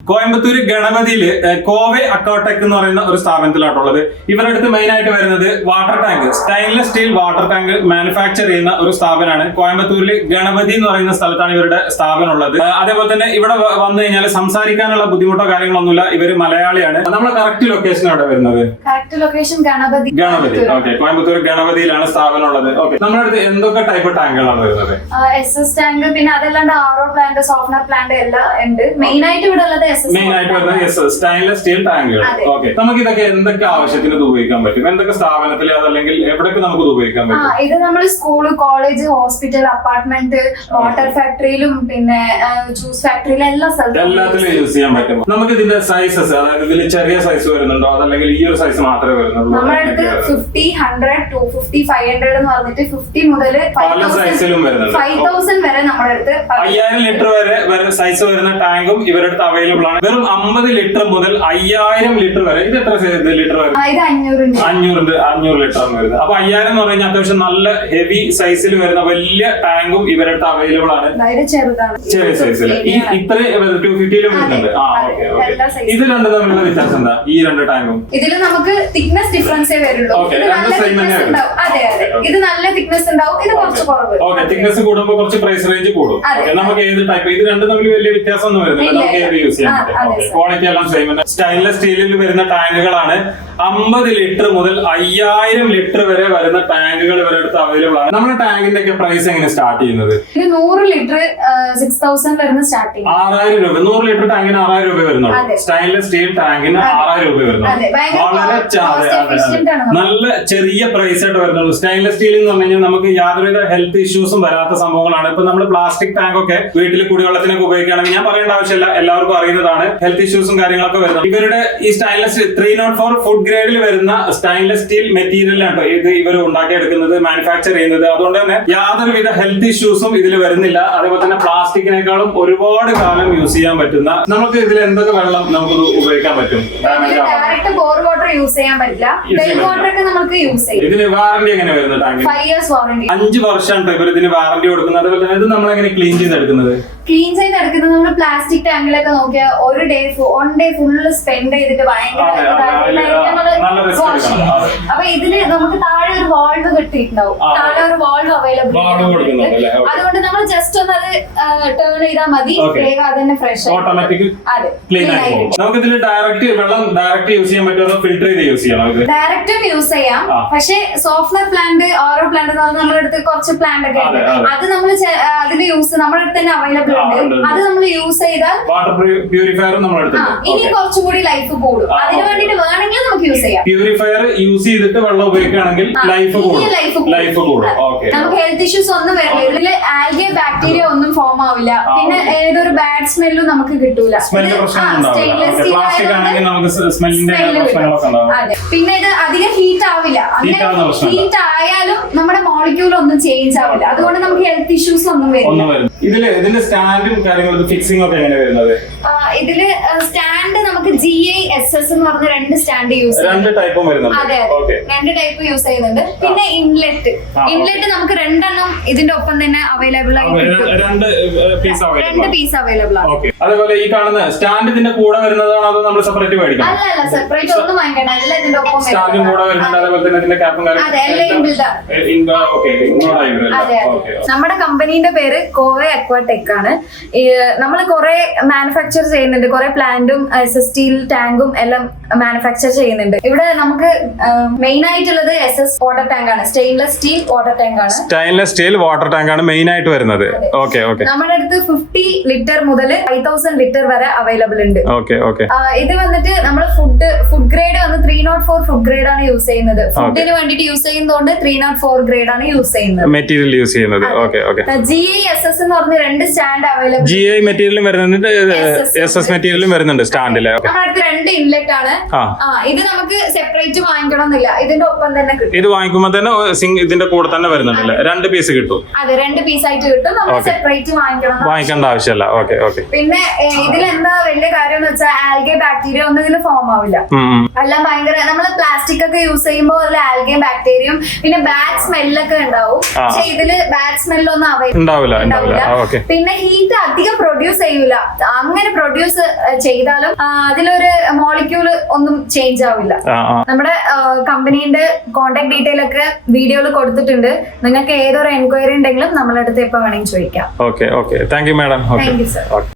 കോയമ്പത്തൂര് ഗണപതിയില് കോവെ അക്വാടെക് എന്ന് പറയുന്ന ഒരു സ്ഥാപനത്തിലാണുള്ളത്. ഇവരുടെ അടുത്ത് മെയിൻ ആയിട്ട് വരുന്നത് water tank, stainless steel water tank manufacture ചെയ്യുന്ന ഒരു സ്ഥാപനമാണ്. കോയമ്പത്തൂരിൽ ഗണപതി എന്ന് പറയുന്ന സ്ഥലത്താണ് ഇവരുടെ സ്ഥാപനം ഉള്ളത്. അതേപോലെ തന്നെ ഇവിടെ വന്നു കഴിഞ്ഞാൽ സംസാരിക്കാനുള്ള ബുദ്ധിമുട്ടോ കാര്യങ്ങളൊന്നുമില്ല. ഇവര് മലയാളിയാണ്. നമ്മളെ കറക്റ്റ് ലൊക്കേഷൻ അവിടെ വരുന്നത് ഗണപതി. ഓക്കെ, കോയമ്പത്തൂർ ഗണപതിയിലാണ് സ്ഥാപനം ഉള്ളത്. ഓക്കെ, നമ്മുടെ അടുത്ത് എന്തൊക്കെ ടൈപ്പ് ടാങ്കുകളാണ് വരുന്നത്? SS ടാങ്ക്, പിന്നെ അതല്ലാണ്ട് RO പ്ലാന്റ്, സോഫ്റ്റ്വെയർ പ്ലാന്റ് എല്ലാം ഉണ്ട്. മെയിൻ ആയിട്ട് ഇവിടെ ഉള്ളത് മെയിൻ ആയിട്ട് വരുന്നത് സ്റ്റെയിൻലെസ് സ്റ്റീൽ ടാങ്കുകൾ. ഓക്കെ, നമുക്ക് ഇതൊക്കെ എന്തൊക്കെ ആവശ്യത്തിന് ഇത് ഉപയോഗിക്കാൻ പറ്റും? എന്തൊക്കെ സ്ഥാപനത്തിൽ അതല്ലെങ്കിൽ എവിടെയൊക്കെ നമുക്ക് ഇത് ഉപയോഗിക്കാൻ പറ്റും? ഇത് നമ്മൾ school, college, hospital, apartment, water ഫാക്ടറിയിലും പിന്നെ ജ്യൂസ് ഫാക്ടറിയിലും എല്ലാത്തിലും യൂസ് ചെയ്യാൻ പറ്റും. നമുക്ക് ഇതിന്റെ സൈസസ്, അതായത് ഇതിൽ ചെറിയ സൈസ് വരുന്നുണ്ടോ അതല്ലെങ്കിൽ ഈ ഒരു സൈസ് മാത്രമേ വരുന്നുള്ളൂ? നമ്മുടെ അടുത്ത് 50, 100, 250, 500 എന്ന് പറഞ്ഞിട്ട് 50 മുതൽ പല സൈസിലും വരുന്നുണ്ട്. 5000 വരെ നമ്മുടെ അടുത്ത് 5000 ലിറ്റർ വരെ സൈസ് വരുന്ന ടാങ്കും ഇവരുടെ അടുത്ത് അവൈലബിൾ ആണ്. വെറും 50 ലിറ്റർ മുതൽ 5000 ലിറ്റർ വരെ. ഇത് എത്ര ലിറ്റർ വരും? 500 ലിറ്റർ ആണ് വരുന്നത്. അപ്പൊ 5000 എന്ന് പറഞ്ഞാൽ അത്യാവശ്യം നല്ല ഹെവി സൈസിൽ വരുന്ന വലിയ ടാങ്കും ഇവരുടെ അടുത്ത് അവൈലബിൾ ആണ്. ചെറിയ സൈസിൽ ഇത്രയും 250 വരുന്നുണ്ട്. ഇത് രണ്ടും തമ്മിലുള്ള വ്യത്യാസം എന്താ? ഈ രണ്ട് ടാങ്കും ഇതിൽ നമുക്ക് തിക്നെസ് ഡിഫറൻസേ വരുള്ളൂ. ഇത് നല്ല തിക്നെസ് ഉണ്ടാവും, ഇത് കുറച്ച് കുറവ്. ഓക്കെ, തിക്നെസ് കൂടുമ്പോൾ കുറച്ച് പ്രൈസ് റേഞ്ച് കൂടും. നമുക്ക് ഏത് ടൈപ്പ്? ഇത് രണ്ടും തമ്മിൽ വലിയ വ്യത്യാസം ഒന്നും വരുന്നില്ല. നമുക്ക് ഏത് യൂസ് ചെയ്യാൻ പറ്റും. ക്വാളിറ്റി എല്ലാം സെയിം. സ്റ്റെയിൻലെസ് സ്റ്റീലിൽ വരുന്ന ടാങ്കുകളാണ്. 50 ലിറ്റർ മുതൽ 5000 ലിറ്റർ വരെ വരുന്ന ടാങ്കുകൾ ഇവരുടെ അടുത്ത് അവൈലബിൾ ആണ്. നമ്മുടെ ടാങ്കിന്റെ ഒക്കെ പ്രൈസ് എങ്ങനെ സ്റ്റാർട്ട് ചെയ്യുന്നത്? ഇത് 100 ലിറ്റർ 6000 വരുന്ന സ്റ്റാർട്ടിംഗ്. 6000 രൂപ. 100 ലിറ്റർ ടാങ്കിന് 6000 രൂപ വരുന്നുള്ളൂ. സ്റ്റെയിൻലെസ് സ്റ്റീൽ ടാങ്കിന് 6000 രൂപ വരുന്നുള്ളൂ. വളരെ നല്ല ചെറിയ പ്രൈസ് ആയിട്ട് വരുന്നുള്ളൂ. സ്റ്റെയിൻലെസ് സ്റ്റീൽ എന്ന് പറഞ്ഞു കഴിഞ്ഞാൽ നമുക്ക് യാതൊരുവിധ ഹെൽത്ത് ഇഷ്യൂസും വരാത്ത സംഭവങ്ങളാണ്. ഇപ്പൊ നമ്മൾ പ്ലാസ്റ്റിക് ടാങ്ക് ഒക്കെ വീട്ടിൽ കുടിവെള്ളത്തിനൊക്കെ ഉപയോഗിക്കുകയാണെങ്കിൽ ഞാൻ പറയേണ്ട ആവശ്യമില്ല, എല്ലാവർക്കും അറിയുന്നതാണ്. ഹെൽത്ത് ഇഷ്യൂസും കാര്യങ്ങളൊക്കെ വരുന്നത്. ഇവരുടെ ഈ സ്റ്റെയിൻലെസ് 304 ഫുഡ് ഗ്രേഡിൽ വരുന്ന സ്റ്റെയിൻലെസ് സ്റ്റീൽ മെറ്റീരിയലാണ് ഇത് ഇവർ ഉണ്ടാക്കിയെടുക്കുന്നത്, മാനുഫാക്ചർ ചെയ്യുന്നത്. അതുകൊണ്ട് തന്നെ യാതൊരുവിധ ഹെൽത്ത് ഇഷ്യൂസും ഇതിൽ വരുന്നില്ല. അതേപോലെ തന്നെ പ്ലാസ്റ്റിക്കിനേക്കാളും ഒരുപാട് കാലം യൂസ് ചെയ്യാൻ പറ്റുന്ന, നമുക്ക് ഇതിൽ എന്തൊക്കെ വെള്ളം നമുക്ക് ഉപയോഗിക്കാൻ പറ്റും? ഡയറക്റ്റ് ബോർ വാട്ടർ യൂസ് ചെയ്യാൻ പറ്റില്ല. വെൽ വാട്ടർ ഒക്കെ നമുക്ക് യൂസ് ചെയ്യാം. ഇതിന് വാറന്റി എങ്ങനെ വരുന്നത്? Tank 5 years warranty. 5 വർഷമാണ് ഇവർ ഇതിന് വാറന്റി കൊടുക്കുന്നത്. അതുപോലെ തന്നെ ഇത് നമ്മൾ എങ്ങനെ ക്ലീൻ ചെയ്തെടുക്കുന്നത്? ക്ലീൻ ചെയ്തെടുക്കുന്നത് നമ്മൾ പ്ലാസ്റ്റിക് ടാങ്കിലൊക്കെ നോക്കിയാൽ ഒരു ഡേ 1 day ഫുള്ള് സ്പെൻഡ് ചെയ്തിട്ട് ഭയങ്കര. അപ്പൊ ഇതിന് നമുക്ക് താഴെ ഒരു വാൾവ് കിട്ടിയിട്ടുണ്ടാവും. താഴെ ഒരു വാൾവ് അവൈലബിൾ. അതുകൊണ്ട് നമ്മൾ ജസ്റ്റ് ഒന്ന് അത് ടേൺ ചെയ്താൽ മതി, വേഗം അതന്നെ ഫ്രഷ് ഓട്ടോമാറ്റിക് ക്ലീൻ ആയി. നമുക്ക് ഇതിൽ ഡയറക്റ്റ് വെള്ളം ഡയറക്റ്റ് യൂസ് ചെയ്യാൻ പറ്റുമോ? ഫിൽറ്റർ ചെയ്ത് യൂസ് ചെയ്യണം? ഡയറക്റ്റും യൂസ് ചെയ്യാം. പക്ഷേ സോഫ്റ്റ്വെയർ പ്ലാന്റ്, RO പ്ലാന്റ് എന്ന് പറഞ്ഞാൽ നമ്മുടെ അടുത്ത് കുറച്ച് പ്ലാന്റ് ഒക്കെ ഉണ്ട്. അത് നമ്മൾ അതിന് യൂസ് നമ്മുടെ അടുത്ത് തന്നെ അവൈലബിൾ ഉണ്ട്. അത് നമ്മൾ യൂസ് ചെയ്താൽ വാട്ടർ പ്യൂരിഫയറും നമ്മുടെ അടുത്ത് ഇനി കുറച്ചുകൂടി ലൈഫ് കൂടും. അതിന് വേണ്ടിട്ട് വേണമെങ്കിൽ നമുക്ക് യൂസ് ചെയ്യാം. പ്യൂരിഫയർ യൂസ് ചെയ്തിട്ട് വെള്ളം ഉപയോഗിക്കുകയാണെങ്കിൽ ലൈഫ് കൂടും. നമുക്ക് ഹെൽത്ത് ഇഷ്യൂസ് ഒന്നും വരില്ല. ഇതില് ആൽഗെ, ബാക്ടീരിയ ഒന്നും ഫോം ആവില്ല. പിന്നെ ഏതൊരു ബാഡ് സ്മെല്ലും നമുക്ക് കിട്ടൂല. പിന്നെ ഇത് അധികം ഹീറ്റ് ആവില്ല. ഹീറ്റ് ആയാലും നമ്മുടെ മോളിക്യൂൾ ഒന്നും ചേഞ്ച് ആവില്ല. അതുകൊണ്ട് നമുക്ക് ഹെൽത്ത് ഇഷ്യൂസ് ഒന്നും വരില്ല. ഇതിന്റെ സ്റ്റാൻഡും കാര്യങ്ങളും ഫിക്സിംഗ് ഒക്കെ എങ്ങനെ വരുന്നത്? ഇതില് സ്റ്റാൻഡ് നമുക്ക് GI SS എന്ന് പറഞ്ഞ 2 സ്റ്റാൻഡ് യൂസ് ചെയ്യാം. 2 ടൈപ്പും വരുന്നുണ്ട്. അതെ, 2 ടൈപ്പ് യൂസ് ചെയ്യുന്നുണ്ട്. പിന്നെ ഇൻലെറ്റ് നമുക്ക് 2 എണ്ണം ഇതിന്റെ ഒപ്പം തന്നെ അവൈലബിൾ ആയിട്ട് 2 പീസ് അവൈലബിൾ ആണ്. അതേപോലെ ഈ കാണുന്ന സ്റ്റാൻഡ് ഇതിന്റെ കൂടെ വരുന്നതാണോ അതോ നമ്മൾ സെപ്പറേറ്റ് മേടിക്കണം? അല്ല, സെപ്പറേറ്റ് ഒന്നും വാങ്ങിക്കണം. എല്ലാം ഇതിന്റെ ഒപ്പം സ്റ്റാൻഡും കൂടെ വരുന്നുണ്ട്. അതേപോലെ തന്നെ ഇതിന്റെ ക്യാപ്പും നമ്മുടെ കമ്പനീന്റെ പേര് കോവെ അക്വാടെക് ആണ്. നമ്മൾ കുറെ മാനുഫാക്ചർ ചെയ്യുന്നുണ്ട്. കുറെ പ്ലാന്റും SS സ്റ്റീൽ ടാങ്കും എല്ലാം മാനുഫാക്ചർ ചെയ്യുന്നുണ്ട്. ഇവിടെ നമുക്ക് മെയിൻ ആയിട്ടുള്ളത് SS വാട്ടർ ടാങ്ക് ആണ്. സ്റ്റെയിൻലെസ് സ്റ്റീൽ വാട്ടർ ടാങ്ക് ആണ്. സ്റ്റെയിൻലെസ് സ്റ്റീൽ വാട്ടർ ടാങ്ക് ആണ് മെയിൻ ആയിട്ട് വരുന്നത്. നമ്മുടെ അടുത്ത് 50 ലിറ്റർ മുതൽ 5000 ലിറ്റർ വരെ അവൈലബിൾ ഉണ്ട്. ഇത് വന്നിട്ട് നമ്മൾ ഫുഡ് ഗ്രേഡ് വന്ന് 304 ഫുഡ് ഗ്രേഡ് ആണ് യൂസ് ചെയ്യുന്നത്. ഫുഡിന് വേണ്ടിട്ട് യൂസ് ചെയ്യുന്നതുകൊണ്ട് 304 ഗ്രേഡ് ആണ് യൂസ് ചെയ്യുന്നത്. മെറ്റീരിയൽ യൂസ് ചെയ്യുന്നത്. GI SS എന്ന് പറഞ്ഞ 2 സ്റ്റാൻഡ് അവൈലബിൾ. GI മെറ്റീരിയലും വരുന്നുണ്ട്, SS മെറ്റീരിയലും വരുന്നുണ്ട് സ്റ്റാൻഡില്. നമ്മുടെ അടുത്ത് 2 ഇൻലെറ്റ് ആണ്. ഇത് നമുക്ക് സെപ്പറേറ്റ് വാങ്ങിക്കണമെന്നില്ല, ഇതിന്റെ ഒപ്പം തന്നെ കിട്ടും. ഇത് വാങ്ങിക്കുമ്പോൾ തന്നെ ഇതിന്റെ കൂടെ തന്നെ വരുന്നുണ്ടല്ലേ? 2 പീസ് കിട്ടും. അതെ, 2 പീസ് ആയിട്ട് കിട്ടും. നമ്മൾ സെപ്പറേറ്റ് വാങ്ങിക്കേണ്ട ആവശ്യമില്ല. പിന്നെ ഇതിലെന്താ വലിയ കാര്യം എന്ന് വെച്ചാൽ ആൽഗെ, ബാക്ടീരിയ ഒന്നും ഇതിൽ ഫോം ആവില്ല. എല്ലാം ഭയങ്കര, നമ്മള് പ്ലാസ്റ്റിക് ഒക്കെ യൂസ് ചെയ്യുമ്പോൾ അതിൽ ആൽഗയും ബാക്ടീരിയയും പിന്നെ ബാഡ് സ്മെല്ലൊക്കെ ഉണ്ടാവും. പക്ഷെ ഇതില് ബാഡ് സ്മെല്ലൊന്നും ഉണ്ടാവില്ല. പിന്നെ ഹീറ്റ് അധികം പ്രൊഡ്യൂസ് ചെയ്യൂല. അങ്ങനെ പ്രൊഡ്യൂസ് ചെയ്താലും അതിലൊരു മോളിക്യൂള് ഒന്നും ചേഞ്ച് ആവില്ല. നമ്മുടെ കമ്പനീന്റെ കോൺടാക്ട് ഡീറ്റെയിൽ ഒക്കെ വീഡിയോയിൽ കൊടുത്തിട്ടുണ്ട്. നിങ്ങൾക്ക് ഏതൊരു എൻക്വയറി ഉണ്ടെങ്കിലും നമ്മളെ അടുത്ത് എപ്പോ വേണമെങ്കിൽ ചോദിക്കാം. Okay thank you madam. Thank you sir.